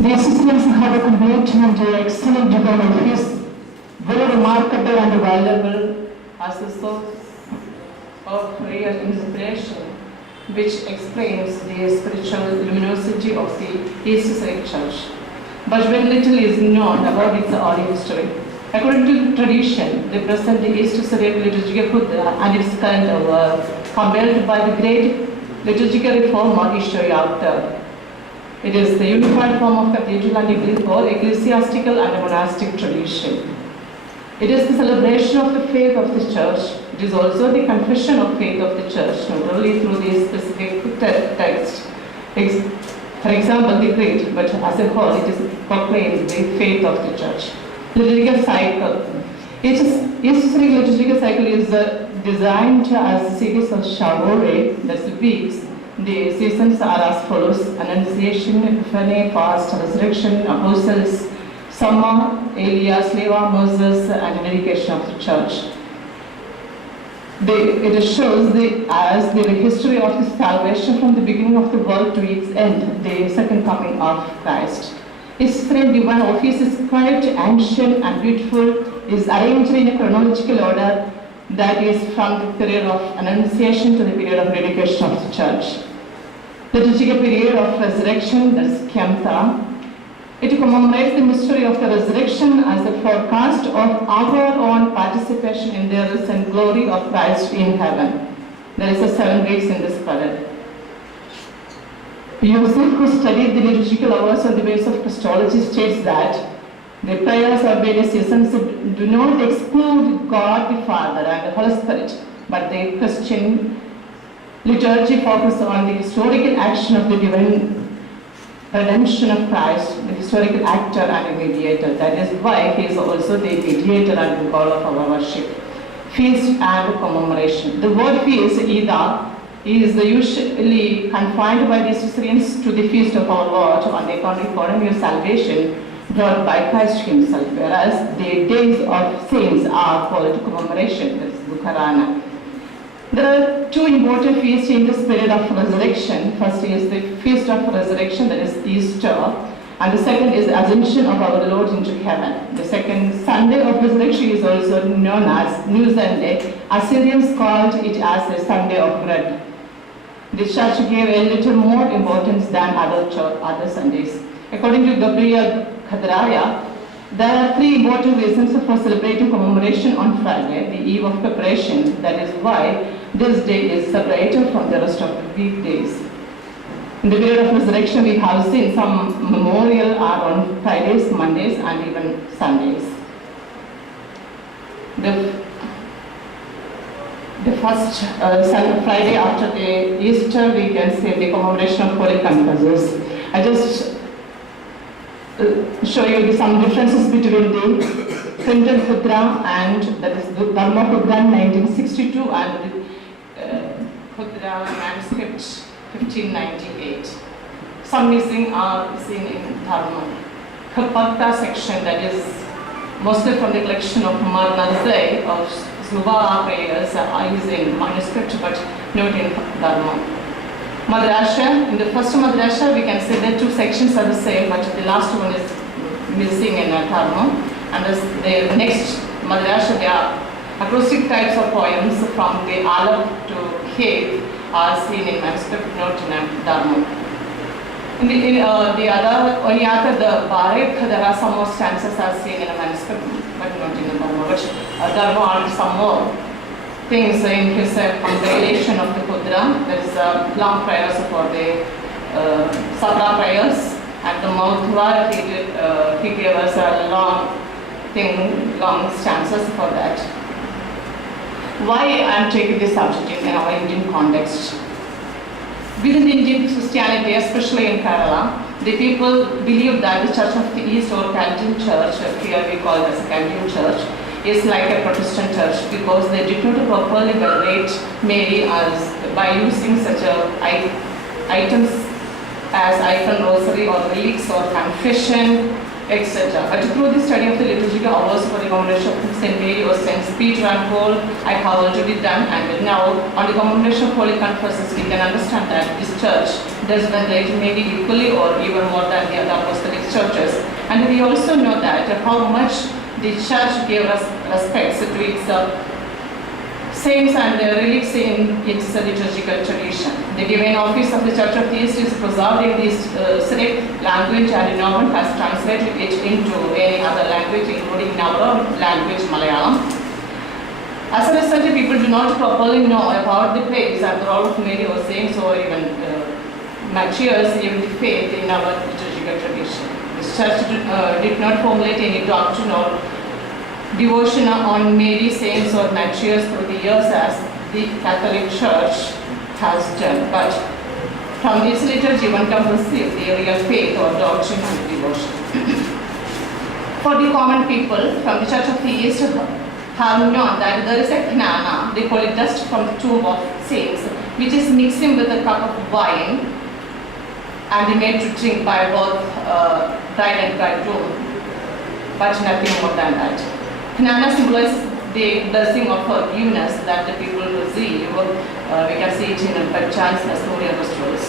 The assistants have a complete and excellent development. He is very remarkable and valuable as a source of real inspiration, which explains the spiritual luminosity of the East Surrey Church. But very little is known about its early history. According to tradition, they present the East Surrey liturgical Buddha and its current work, compelled by the great liturgical reformer Ishtori after. It is the unified form of cathedral and ecclesiastical and monastic tradition. It is the celebration of the faith of the church. It is also the confession of faith of the church, not only through the specific text, for example, the creed, but as a whole, it is proclaims the faith of the church. Liturgical cycle. Each liturgical cycle is designed as a series of Shavore, that's weeks. The seasons are as follows: Annunciation, Epiphany, Fast, Resurrection, Apostles, Summer, Elias, Leva, Moses, and Dedication of the Church. It shows as the history of the salvation from the beginning of the world to its end, the second coming of Christ. Its divine office is quite ancient and beautiful, is arranged in a chronological order that is from the period of Annunciation to the period of dedication of the church. The liturgical period of resurrection, that is Kiamta. It commemorates the mystery of the resurrection as a forecast of our own participation in the risen glory of Christ in heaven. There is a 7 weeks in this period. Yosef, who studied the liturgical hours on the base of Christology, states that the prayers of various seasons do not exclude God the Father and the Holy Spirit, but the Christian liturgy focuses on the historical action of the divine redemption of Christ, the historical actor and the mediator. That is why he is also the mediator and the God of our worship. Feast and commemoration. The word feast, Ida, is usually confined by the Syrians to the feast of our Lord on the account of the economy of salvation brought by Christ himself, whereas the days of saints are called commemoration, that is Bukharana. There are 2 important feasts in this period of resurrection. First is the Feast of Resurrection, that is Easter, and the second is Ascension of our Lord into heaven. The second Sunday of Resurrection is also known as New Sunday. Assyrians called it as the Sunday of Bread. The church gave a little more importance than other Sundays. According to Gabriel Khadraya, there are 3 important reasons for celebrating commemoration on Friday, the eve of preparation. That is why this day is separated from the rest of the weekdays. In the period of resurrection, we have seen some memorial are on Fridays, Mondays, and even Sundays. The first Friday after the Easter, we can say the commemoration of Holy Confessors. I just show you some differences between the printed Khudra and that is the Dharma Khudra 1962 and the Khudra manuscript 1598. Some missing are seen in Dharma. Kapakta section, that is mostly from the collection of Marnazai of Zuba prayers, is in manuscript but not in Dharma. Madrasha, in the first Madrasha we can say that 2 sections are the same, but the last one is missing in Dharma. And the next Madrasha, there are acrostic types of poems from the Alap to Cave are seen in manuscript, not in Dharma. In the other Onyata, the Barak, there are some more stanzas are seen in a manuscript, but not in the Dharma. But Dharma are some more things in his compilation of the Khudra. There is long prayers for the Sabra prayers, and the Mautwa, he gave us a long stanzas for that. Why I am taking this subject in our Indian context? Within the Indian Christianity, especially in Kerala, the people believe that the Church of the East or Calvin Church, here we call it as a Calvin Church, is like a Protestant church because they did not properly venerate Mary as by using such items as icon rosary or relics or confession etc. But through the study of the liturgical hours for the commemoration of St. Mary or St. Peter and Paul, I have already done, and now on the commemoration of Holy Confessors, we can understand that this church does venerate Mary equally or even more than the other apostolic churches. And we also know that how much the church gave us respects to its saints and relics in its liturgical tradition. The divine office of the Church of the East is preserved in this Syriac language, and no one has translated it into any other language, including our language, Malayalam. As a result, people do not properly know about the place and the role of Mary or saints or even martyrs in the faith in our liturgical tradition. This church did not formulate any doctrine or devotion on Mary, saints or martyrs through the years as the Catholic Church has done. But from its liturgy, one can perceive the real faith or doctrine and devotion. For the common people from the Church of the East have known that there is a knana, they call it dust from the tomb of saints, which is mixing with a cup of wine and made to drink by both bride and bridegroom, but nothing more than that. Knana symbolizes the blessing of forgiveness that the people receive. We can see it in Perchance and Astoria Gospels.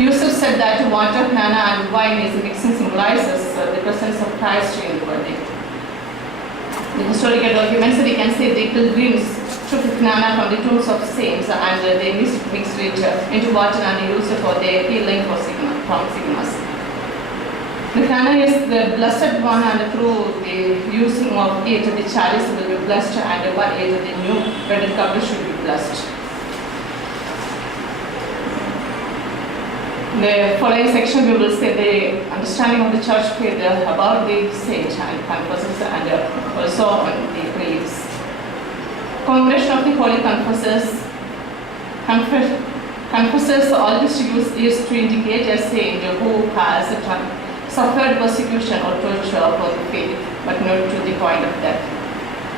Yusuf said that water, knana and wine is mixing symbolizes the presence of Christ in the body. The historical documents, we can see the pilgrims took knana from the tombs of saints and they mixed it into water and used it for their healing from sickness. The knana is the blessed one, and through the using of it, the chalice will be blessed, and by it, the new wedded couple should be blessed. The following section, we will say the understanding of the church faith about the saint and confessors, and also on the relics. Commemoration of the Holy Confessors. Confessors always used to indicate a saint who has suffered persecution or torture for the faith, but not to the point of death.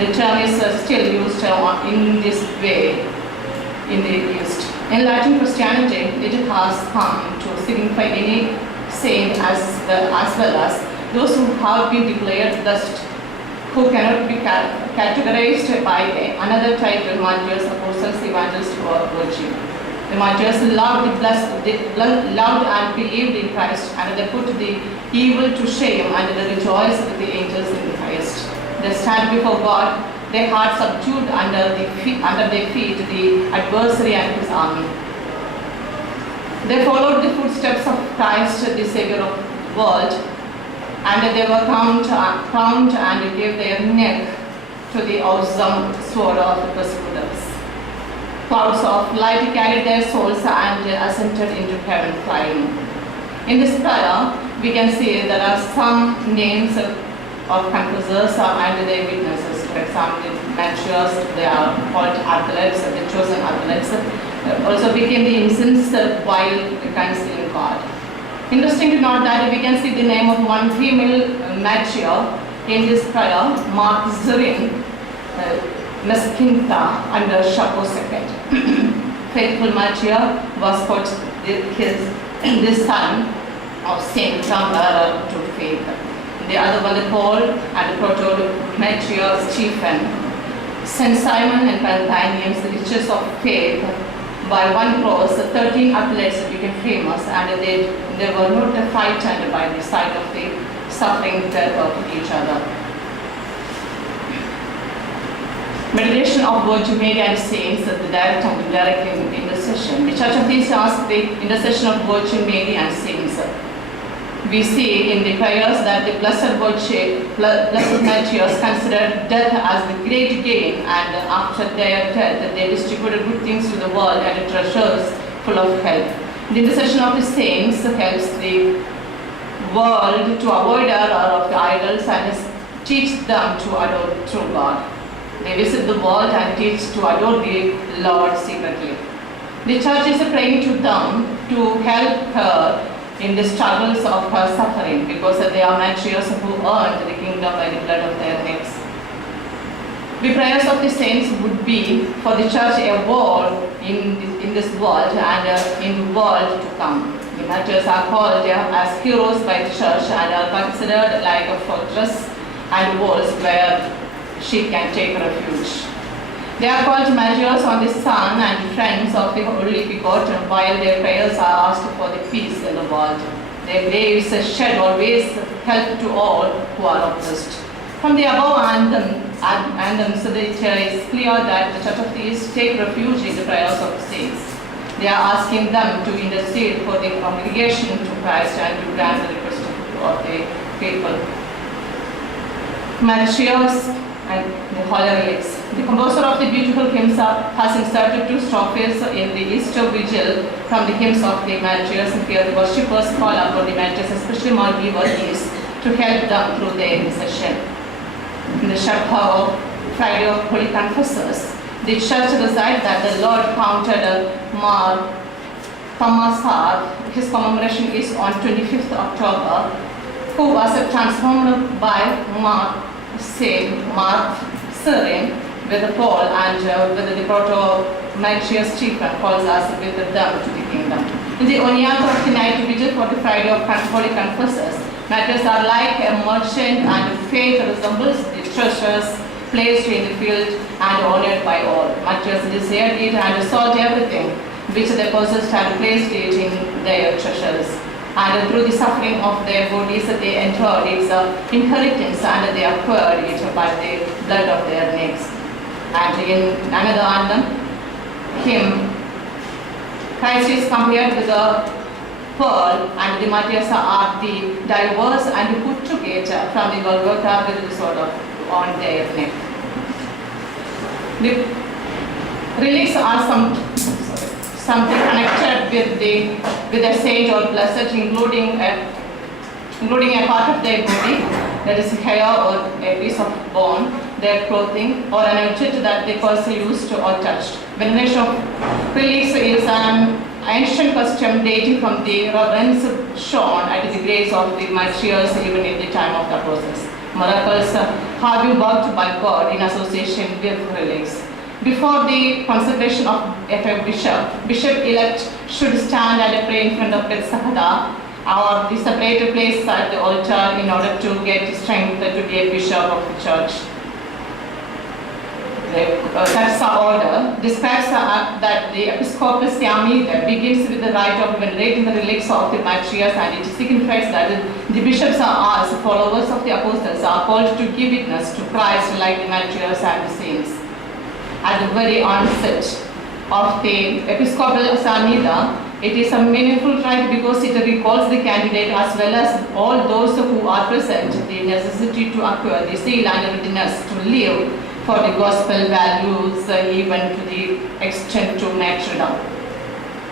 The term is still used in this way in the East. In Latin Christianity, it has come to signify any saint as well as those who have been declared blessed, who cannot be categorized by another title, martyrs, apostles, evangelists, or virgin. The martyrs loved and believed in Christ, and they put the evil to shame, and they rejoiced with the angels in the highest. They stand before God, their hearts subdued under their feet the adversary and his army. They followed the footsteps of Christ, the Savior of the world, and they were crowned and gave their neck to the awesome sword of the persecutors. Clouds of light carried their souls and ascended into heaven flying. In this prayer, we can see there are some names of confessors and their witnesses. For example, the martyrs, they are called athletes, the chosen athletes, also became the incense while reconciling God. Interesting to note that we can see the name of one female martyr in this prayer, Marzyrin Meskinta under Chapeau II. Faithful martyr was put the son of Saint Tamara to faith. The other one, the Paul and the proto-martyr Stephen. Saint Simon and Pantanians, the riches of faith. By one cross, 13 athletes became famous, and they were not frightened by the sight of the suffering death of each other. Meditation of Virgin Mary and Saints, the direct and indirect intercession. The Church of the East asks the intercession of Virgin Mary and Saints. We see in the prayers that the blessed martyrs considered death as the great gain, and after their death they distributed good things to the world and treasures full of help. The intercession of the saints helps the world to avoid error of the idols and teach them to adore true God. They visit the world and teach to adore the Lord secretly. The Church is praying to them to help her in the struggles of her suffering, because they are martyrs who earned the kingdom by the blood of their necks. The prayers of the saints would be for the Church a wall in this world and in the world to come. The martyrs are called as heroes by the church and are considered like a fortress and walls where she can take refuge. They are called martyrs on the Son and friends of the Holy Begotten, while their prayers are asked for the peace in the world. Their graves shed always help to all who are oppressed. From the above anthems, it is clear that the Church of the East take refuge in the prayers of the saints. They are asking them to intercede for the congregation to Christ and to grant the request of the faithful. Martyrs and the holy relics. The composer of the beautiful hymns has inserted 2 strophes in the Easter Vigil from the hymns of the martyrs, and here the worshippers call upon the martyrs, especially Marty Verghese, to help them through their intercession. In the Shabbat of Friday of Holy Confessors, the church recites that the Lord counted Mar Tamasar. His commemoration is on 25th October, who was transformed by Mark Serim with Paul and with the proto-Martyrs Stephen calls us with them to the kingdom. In the Onyata of the night vigil for the Friday of Holy Confessors, martyrs are like a merchant and faith resembles the treasures placed in the field and honored by all. Martyrs desired it and sought everything which the apostles had placed it in their treasures. And through the suffering of their bodies, they entered its inheritance and they acquired it by the blood of their necks. And in another anthem, hymn, Christ is compared with a pearl, and the martyrs are the diverse and put together from the Golgotha with the sword on their neck. The relics are something connected with a saint or blessed, including a part of their body, that is hair or a piece of bone, their clothing, or an object that the person used or touched. Veneration of relics is an ancient custom dating from the reverence shown at the graves of the martyrs even in the time of the apostles. Miracles have been worked by God in association with relics. Before the consecration of a bishop-elect should stand and pray in front of the Sahada or the separated place at the altar in order to get strength to be a bishop of the church. That's the order. Describes that the Episcopal Siamida begins with the rite of venerating the relics of the martyrs, and it signifies that the bishops are, as followers of the apostles, are called to give witness to Christ like the martyrs and the saints. At the very onset of the Episcopal Siamida, it is a meaningful rite because it recalls the candidate as well as all those who are present the necessity to acquire the seal and readiness to live for the gospel values, even to the extent to martyrdom.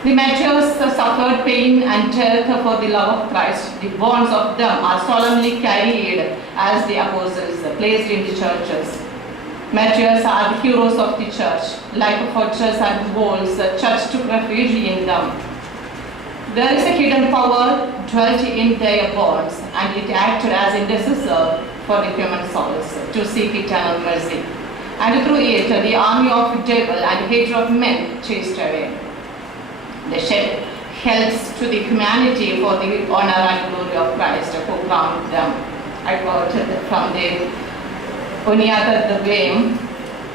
The martyrs suffered pain and death for the love of Christ. The bonds of them are solemnly carried as the apostles placed in the churches. Martyrs are the heroes of the church. Like fortresses and walls, the church took refuge in them. There is a hidden power dwelt in their bonds, and it acted as intercessor for the human souls to seek eternal mercy. And through it, the army of the devil and hatred of men chased away. They shed helps to the humanity for the honor and glory of Christ who crowned them. I quoted from the Onyata the Game.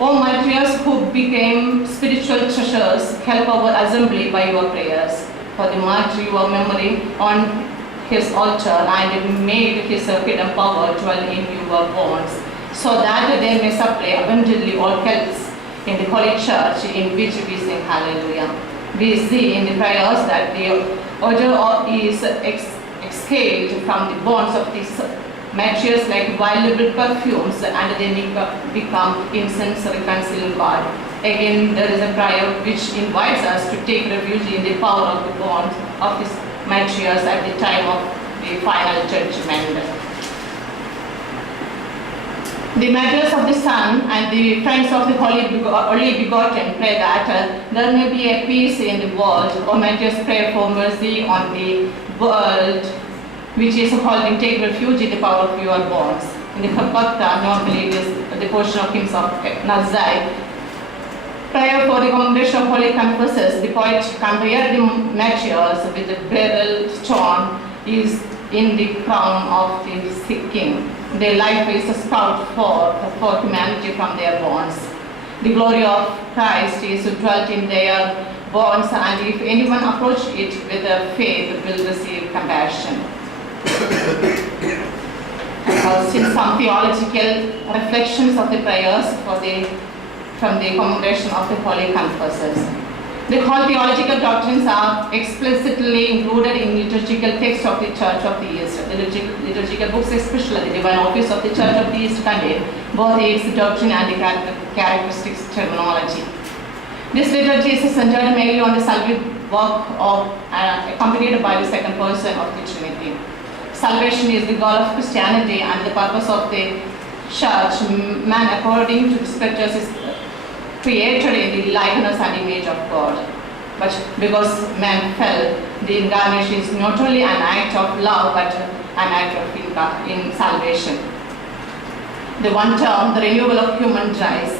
O martyrs who became spiritual treasures, help our assembly by your prayers. For the martyr your memory on his altar and made his hidden power dwell in your bones, so that they may supply abundantly all helps in the Holy Church in which we sing Hallelujah. We see in the prayers that the odor is exhaled from the bones of these martyrs like valuable perfumes, and they become incense reconciling God. Again, there is a prayer which invites us to take refuge in the power of the bonds of these martyrs at the time of the final judgment. The martyrs of the Son and the friends of the Holy Begotten pray that there may be a peace in the world. O martyrs, pray for mercy on the world which is holding, take refuge in the power of your bonds. In the Bhakta, normally it is the portion of hymns of Nazai, prayer for the commendation of holy confessors, the poet compared the martyrs with the beryl stone is in the crown of the sick king. Their life is a spout for humanity from their bonds. The glory of Christ is dwelt in their bonds, and if anyone approach it with a faith, will receive compassion. Since some theological reflections of the prayers from the congregation of the holy confessors. The whole theological doctrines are explicitly included in liturgical texts of the Church of the East. The liturgical books, especially the Divine Office of the Church of the East, contain both its doctrine and the characteristics terminology. This liturgy is centered mainly on the salvific work of accompanied by the second person of the Trinity. Salvation is the goal of Christianity, and the purpose of the Church. Man, according to the scriptures, is created in the likeness and image of God. But because man fell, the incarnation is not only an act of love, but an act of in salvation. The one term, the renewal of human race.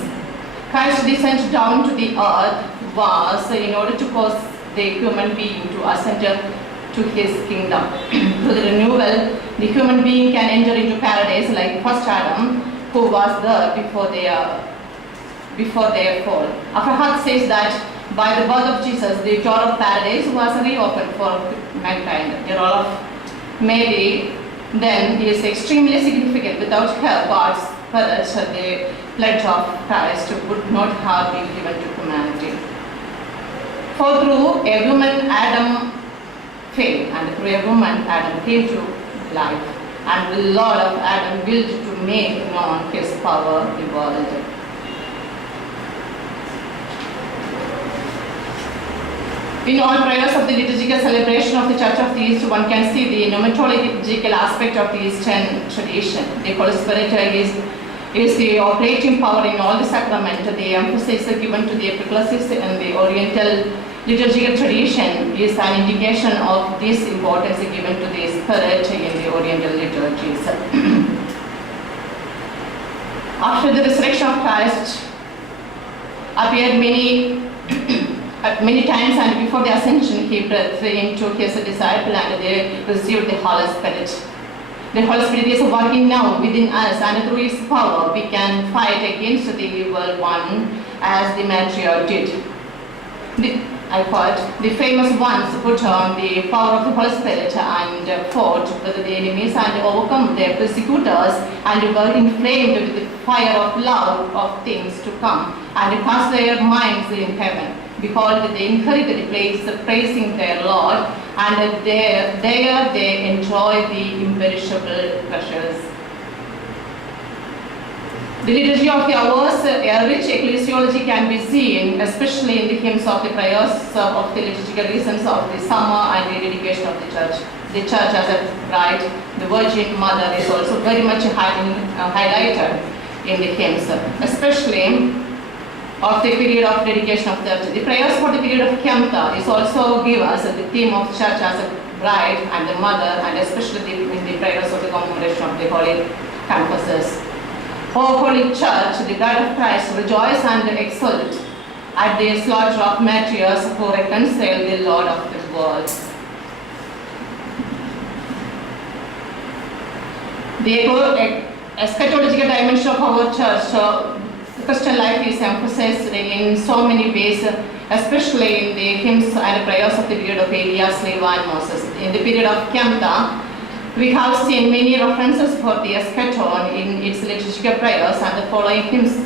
Christ's descent down to the earth was in order to cause the human being to ascend to his kingdom. Through the renewal, the human being can enter into paradise like first Adam, who was there before their fall. Our heart says that by the birth of Jesus, the door of paradise was reopened for mankind. The role of Mary then is extremely significant. Without her, God's Spirit, the pledge of Christ would not have been given to humanity. For through a woman, Adam failed, and through a woman, Adam came to life. And the Lord of Adam willed to make known his power in the world. In all prayers of the liturgical celebration of the Church of the East, one can see the pneumatological aspect of the Eastern tradition. The Holy Spirit is the operating power in all the sacrament. The emphasis given to the epiclesis in the Oriental liturgical tradition is an indication of this importance given to the Spirit in the Oriental liturgies. After the resurrection of Christ, appeared many times, and before the ascension, he breathed into his disciple, and they received the Holy Spirit. The Holy Spirit is working now within us, and through His power, we can fight against the evil one, as the martyr did. The famous ones put on the power of the Holy Spirit and fought with the enemies and overcome their persecutors, and were inflamed with the fire of love of things to come, and cast their minds in heaven. Behold, they inherit the place praising their Lord, and there they enjoy the imperishable pleasures. The liturgy of the hours, a rich ecclesiology can be seen, especially in the hymns of the prayers of the liturgical reasons of the summer and the dedication of the church. The church as a bride, the Virgin Mother, is also very much highlighted in the hymns, especially of the period of dedication of the church. The prayers for the period of Kyamta is also give us the theme of church as a bride and the mother, and especially in the prayers of the commemoration of the holy confessors. O Holy Church, the bride of Christ, rejoice and exult at the slaughter of martyrs who reconcile the Lord of the world. The eschatological dimension of our church, Christian life is emphasized in so many ways, especially in the hymns and prayers of the period of Elias, Levi, and Moses. In the period of Kyamta, we have seen many references for the eschaton in its liturgical prayers, and the following hymns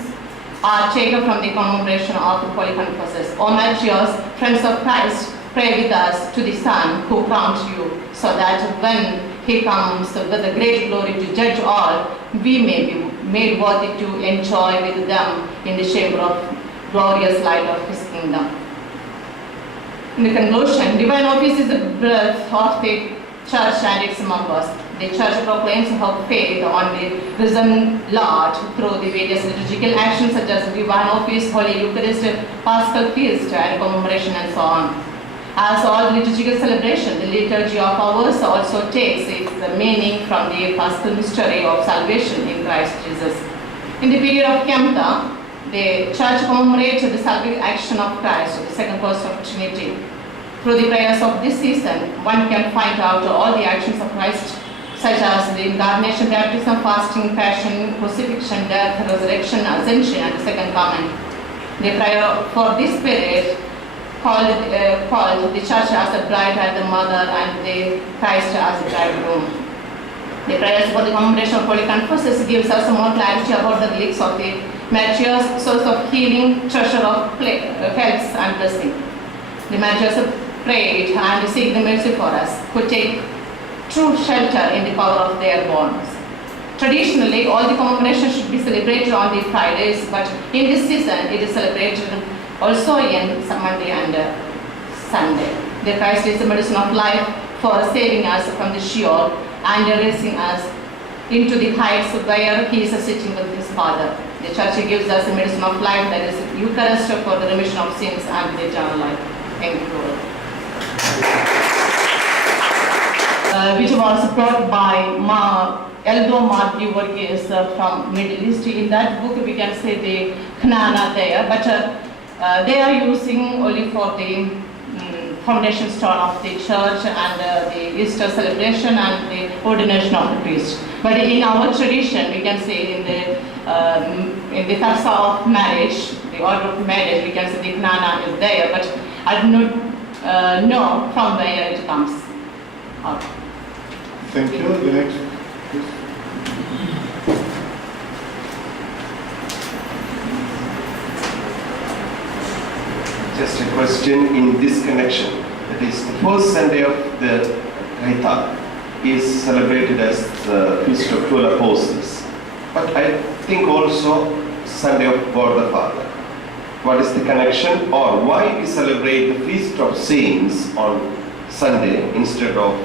are taken from the commemoration of the holy confessors. O martyrs, friends of Christ, pray with us to the Son who crowns you, so that when He comes with a great glory to judge all, we may be made worthy to enjoy with them in the chamber of glorious light of His kingdom. In the conclusion, divine office is the breath of the church and its members. The church proclaims her faith on the risen Lord through the various liturgical actions such as divine office, Holy Eucharist, Paschal feast, and commemoration, and so on. As all liturgical celebration, the liturgy of hours also takes its meaning from the Paschal mystery of salvation in Christ Jesus. In the period of Kyamta, The church commemorates the salvific action of Christ, the second person of Trinity. Through the prayers of this season, one can find out all the actions of Christ, such as the incarnation, baptism, fasting, passion, crucifixion, death, resurrection, ascension, and the second coming. The prayer for this period called the church as the bride and the mother, and the Christ as the bridegroom. The prayers for the commemoration of Holy Confessors gives us more clarity about the relics of the martyrs, source of healing, treasure of helps and blessing. The martyrs prayed and seek the mercy for us, who take true shelter in the power of their bonds. Traditionally, all the commemorations should be celebrated on the Fridays, but in this season, it is celebrated also in Monday and Sunday. The Christ is the medicine of life for saving us from the Sheol and raising us into the heights where He is sitting with His Father. The Church gives us the medicine of life, that is Eucharist for the remission of sins and the eternal life. Thank you all. Which was brought by Eldo Matthew Varghese from Middle East. In that book we can say the Knana there, but they are using only for the foundation stone of the church and the Easter celebration and the ordination of the priest. But in our tradition, we can say in the Tarsa of marriage, the order of marriage, we can say the Knana is there, but I do not know from where it comes out. Thank you. The next, please. Just a question in this connection. That is, the first Sunday of the Gaita is celebrated as the Feast of 12 Apostles. But I think also Sunday of God the Father. What is the connection, or why we celebrate the Feast of Saints on Sunday instead of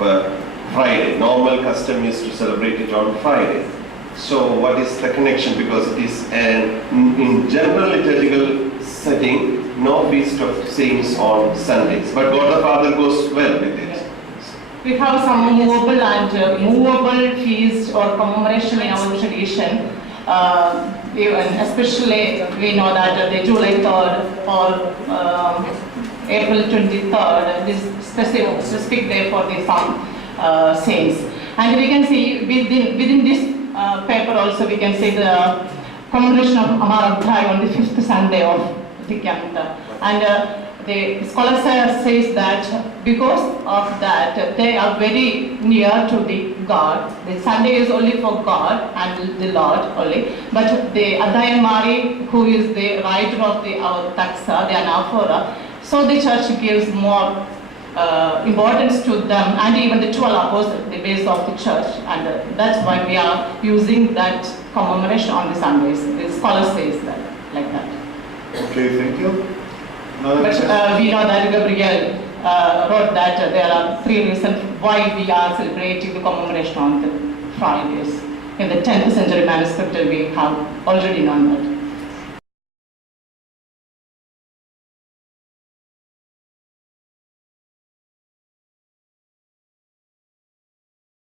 Friday? Normal custom is to celebrate it on Friday. So what is the connection? Because it is in general liturgical setting, no Feast of Saints on Sundays, but God the Father goes well with it. We have some movable and movable feast or commemoration in our tradition. Even especially we know that the July 3rd or April 23rd is specific day for the some saints. And we can see within this paper also we can see the commemoration of Amar Abdhai on the 5th Sunday of the calendar. And the scholar says that because of that they are very near to the God. The Sunday is only for God and the Lord only. But the Adhai and Mari, who is the writer of our Taksa, the Anaphora, so the church gives more importance to them, and even the 12 apostles, the base of the church, and that's why we are using that commemoration on the Sundays. The scholar says that, like that. Okay, thank you. But we know that Gabriel wrote that there are 3 reasons why we are celebrating the commemoration on the Fridays. In the 10th century manuscript we have already known that.